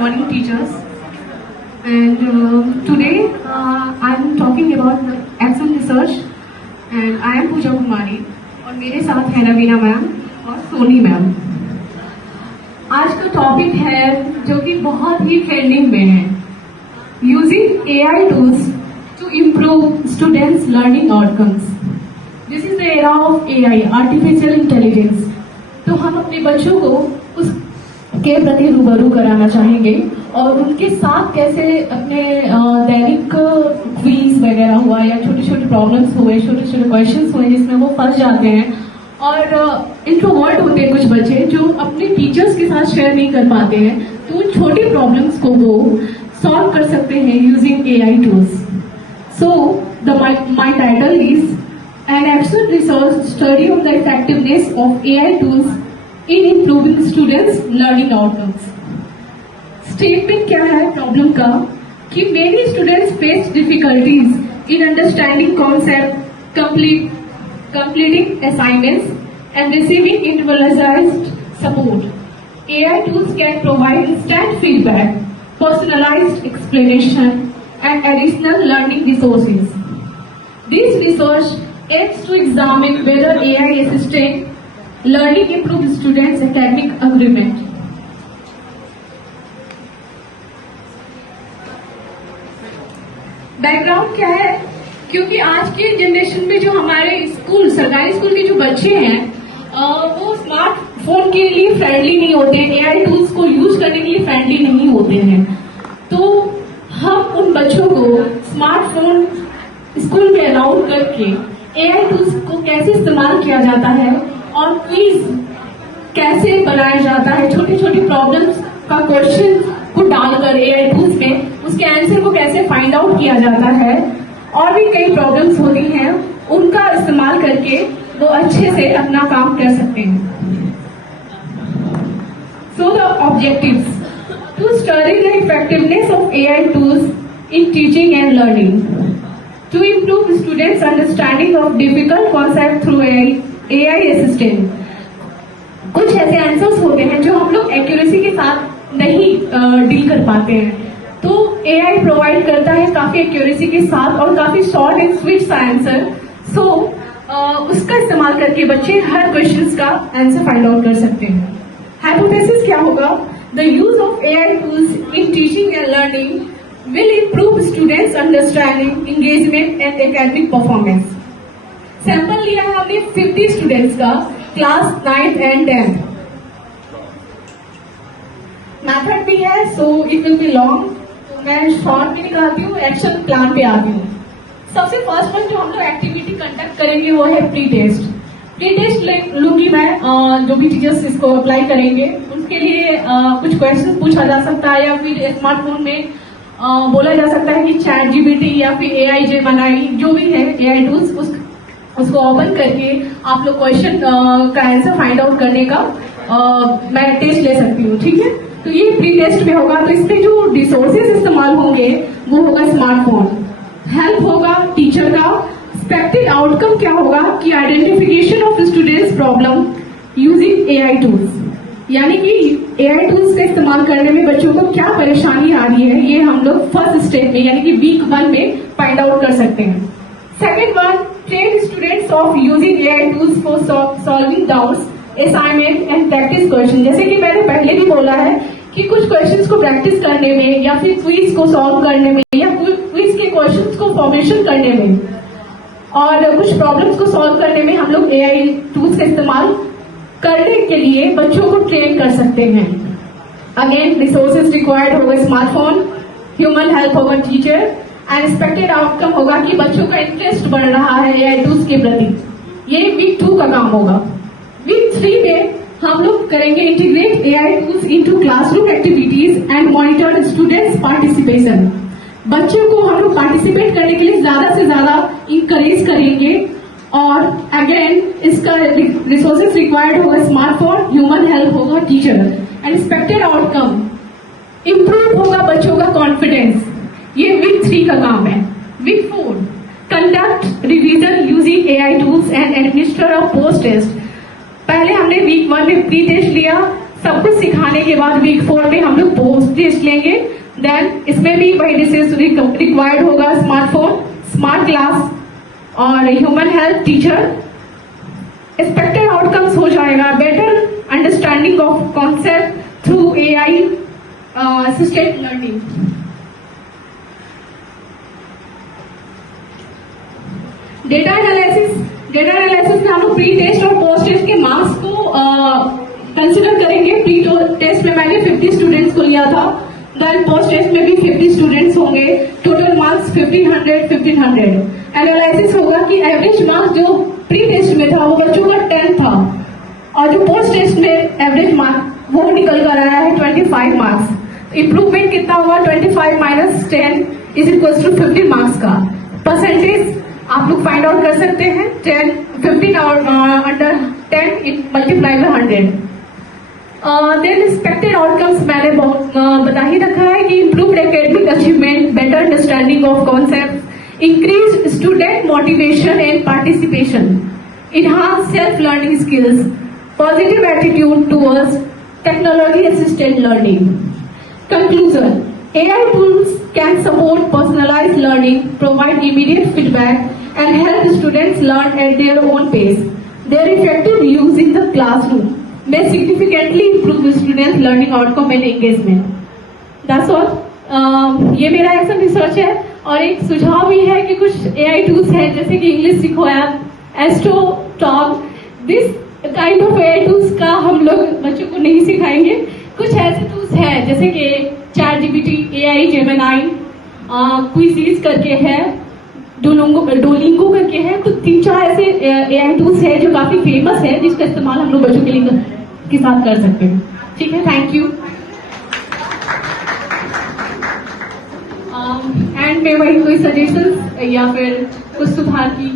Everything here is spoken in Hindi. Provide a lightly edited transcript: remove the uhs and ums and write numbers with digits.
morning, teachers. And today I'm talking about the Action Research, and I am Pooja Kumari. और मेरे साथ है रवीना मैम और सोनी मैम। आज का टॉपिक है जो कि बहुत ही ट्रेंडिंग में है, using AI tools to improve students learning outcomes. This is the era of AI, artificial intelligence. तो हम अपने बच्चों को उसके प्रति रूबरू कराना चाहेंगे और उनके साथ कैसे अपने दैनिक क्विज वगैरह हुआ या छोटे छोटे प्रॉब्लम्स हुए, छोटे छोटे क्वेश्चंस हुए जिसमें वो फंस जाते हैं और इंट्रोवर्ट होते हैं कुछ बच्चे जो अपने टीचर्स के साथ शेयर नहीं कर पाते हैं, तो उन छोटी प्रॉब्लम्स को वो सॉल्व कर सकते हैं using AI tools. So my title is an action research study on the effectiveness of AI tools in improving students' learning outcomes. Statement क्या है प्रॉब्लम का कि many students face difficulties in understanding concept, completing assignments, and receiving individualized support. AI tools can provide instant feedback, personalized explanation, and additional learning resources. This research aims to examine whether AI assisted learning improves students' academic achievement. Background क्या है? क्योंकि आज के जनरेशन में जो हमारे स्कूल, सरकारी स्कूल के जो बच्चे हैं वो स्मार्टफोन के लिए फ्रेंडली नहीं होते हैं, AI टूल्स को यूज करने के लिए फ्रेंडली नहीं होते हैं। तो हम उन बच्चों को स्मार्टफोन स्कूल में अलाउ करके AI टूल्स को कैसे इस्तेमाल किया जाता है और क्विज कैसे बनाया जाता है, छोटी छोटी प्रॉब्लम्स का क्वेश्चन को डालकर AI टूल्स में उसके आंसर को कैसे फाइंड आउट किया जाता है, और भी कई प्रॉब्लम्स होती हैं, उनका इस्तेमाल करके वो अच्छे से अपना काम कर सकते हैं। So the objectives to study the effectiveness of AI tools in teaching and learning, to improve students' understanding of difficult concepts through AI assistant। कुछ ऐसे आंसर्स होते हैं जो हम लोग एक्यूरेसी के साथ नहीं डील कर पाते हैं, तो AI प्रोवाइड करता है काफी एक्यूरेसी के साथ और काफी शॉर्ट एंड स्वीट सा आंसर। सो उसका इस्तेमाल करके बच्चे हर क्वेश्चंस का आंसर फाइंड आउट कर सकते हैं। हाइपोथेसिस क्या होगा? The use of AI tools in teaching and learning will improve students' understanding, engagement and academic performance। Sample लिया है हमने 50 स्टूडेंट्स का, class 9th and 10th। Method भी है, so it will be long, तो मैं शॉर्ट भी निकालती हूँ, एक्शन प्लान पे आती हूँ। सबसे फर्स्ट वन जो हम लोग एक्टिविटी कंडक्ट करेंगे वो है प्री टेस्ट। प्री टेस्ट लूंगी मैं, जो भी टीचर्स इसको अप्लाई करेंगे उनके लिए कुछ क्वेश्चन पूछा जा सकता है या फिर स्मार्टफोन में बोला जा सकता है कि ChatGPT या फिर AI Gemini जो भी है AI टूल्स उसको ओपन करके आप लोग क्वेश्चन का आंसर फाइंड आउट करने का मैं टेस्ट ले सकती हूँ, ठीक है। तो ये प्री टेस्ट में होगा, तो इसमें जो रिसोर्सेज इस्तेमाल होंगे वो होगा स्मार्टफोन, हेल्प होगा टीचर का, एक्सपेक्टेड आउटकम क्या होगा कि identification of students problem using AI tools, यानी कि AI टूल्स का इस्तेमाल करने में बच्चों को क्या परेशानी आ रही है, ये हम लोग फर्स्ट स्टेप में यानी कि वीक 1 में फाइंड आउट कर सकते हैं। Second one, train students of using AI tools for solving doubts, assignment and practice question. जैसे कि मैंने पहले भी बोला है कि कुछ क्वेश्चंस को प्रैक्टिस करने में या फिर क्विज को सॉल्व करने में या क्विज के क्वेश्चंस को फॉर्मेशन करने में और कुछ प्रॉब्लम्स को सॉल्व करने में हम लोग AI टूल्स का इस्तेमाल करने के लिए बच्चों को ट्रेन कर सकते हैं। अगेन रिसोर्सेज रिक्वायर्ड होगा स्मार्टफोन, ह्यूमन हेल्प होगा टीचर, एंड एक्सपेक्टेड आउटकम होगा कि बच्चों का इंटरेस्ट बढ़ रहा है AI टूल्स के प्रति। ये वीक 2 का काम होगा। वीक 3 में हम लोग करेंगे integrate AI tools into classroom activities and monitor students participation. बच्चों को हम लोग पार्टिसिपेट करने के लिए ज्यादा से ज्यादा इंकरेज करेंगे और अगेन इसका रिसोर्सेज रिक्वायर्ड होगा स्मार्टफोन, ह्यूमन हेल्प होगा teacher, and expected outcome improve होगा बच्चों का कॉन्फिडेंस। ये वीक 3 का काम है। Week 4, conduct revision using AI tools and administer of post test. पहले हमने वीक 1 में प्री टेस्ट लिया, सब कुछ सिखाने के बाद वीक 4 में हम लोग पोस्ट टेस्ट लेंगे। देन इसमें भी वही डिटेल्स रिक्वायर्ड होगा, स्मार्टफोन, स्मार्ट क्लास और human health teacher. Expected outcomes हो जाएगा better understanding of concept through AI assisted learning. Data analysis में हम लोग प्री टेस्ट और पोस्ट टेस्ट के मार्क्स को कंसिडर करेंगे। प्री टेस्ट में मैंने 50 स्टूडेंट्स को लिया था, देन पोस्ट टेस्ट में भी 50 स्टूडेंट्स होंगे, टोटल मार्क्स 1500। एनालिसिस होगा कि एवरेज मार्क्स जो प्री टेस्ट में था वो बच्चों का 10 था और जो पोस्ट टेस्ट में एवरेज मार्क्स वो निकल कर आया है 25 मार्क्स। इंप्रूवमेंट कितना हुआ? 25 - 10 = 50 मार्क्स का परसेंटेज आप लोग फाइंड आउट कर सकते हैं। 15 under 10 multiply by 100। Then expected outcomes मैंने बता ही रखा है कि improved academic achievement, better understanding of concept, increase student motivation and participation, enhance self-learning skills, positive attitude towards technology-assisted learning. Conclusion: AI tools can support personalized learning, provide immediate feedback, and help students learn at their own pace. Their effective use in the classroom may significantly improve students' learning outcome and engagement. That's all. ये मेरा एक्शन रिसर्च है और एक सुझाव भी है कि कुछ AI टूल्स हैं जैसे कि इंग्लिश सीखो app, astro talk, this kind of AI tools का हम लोग बच्चों को नहीं सिखाएंगे। कुछ ऐसे टूल्स हैं जैसे कि ChatGPT, AI जेमिनी, क्विज़ करके है, डोलिंगो करके है। तो 3-4 ऐसे AI टूल्स है जो काफी फेमस है जिसका इस्तेमाल हम लोग बच्चों के साथ कर सकते हैं। ठीक है, थैंक यू। एंड में वही कोई सजेशंस या फिर कुछ सुधार की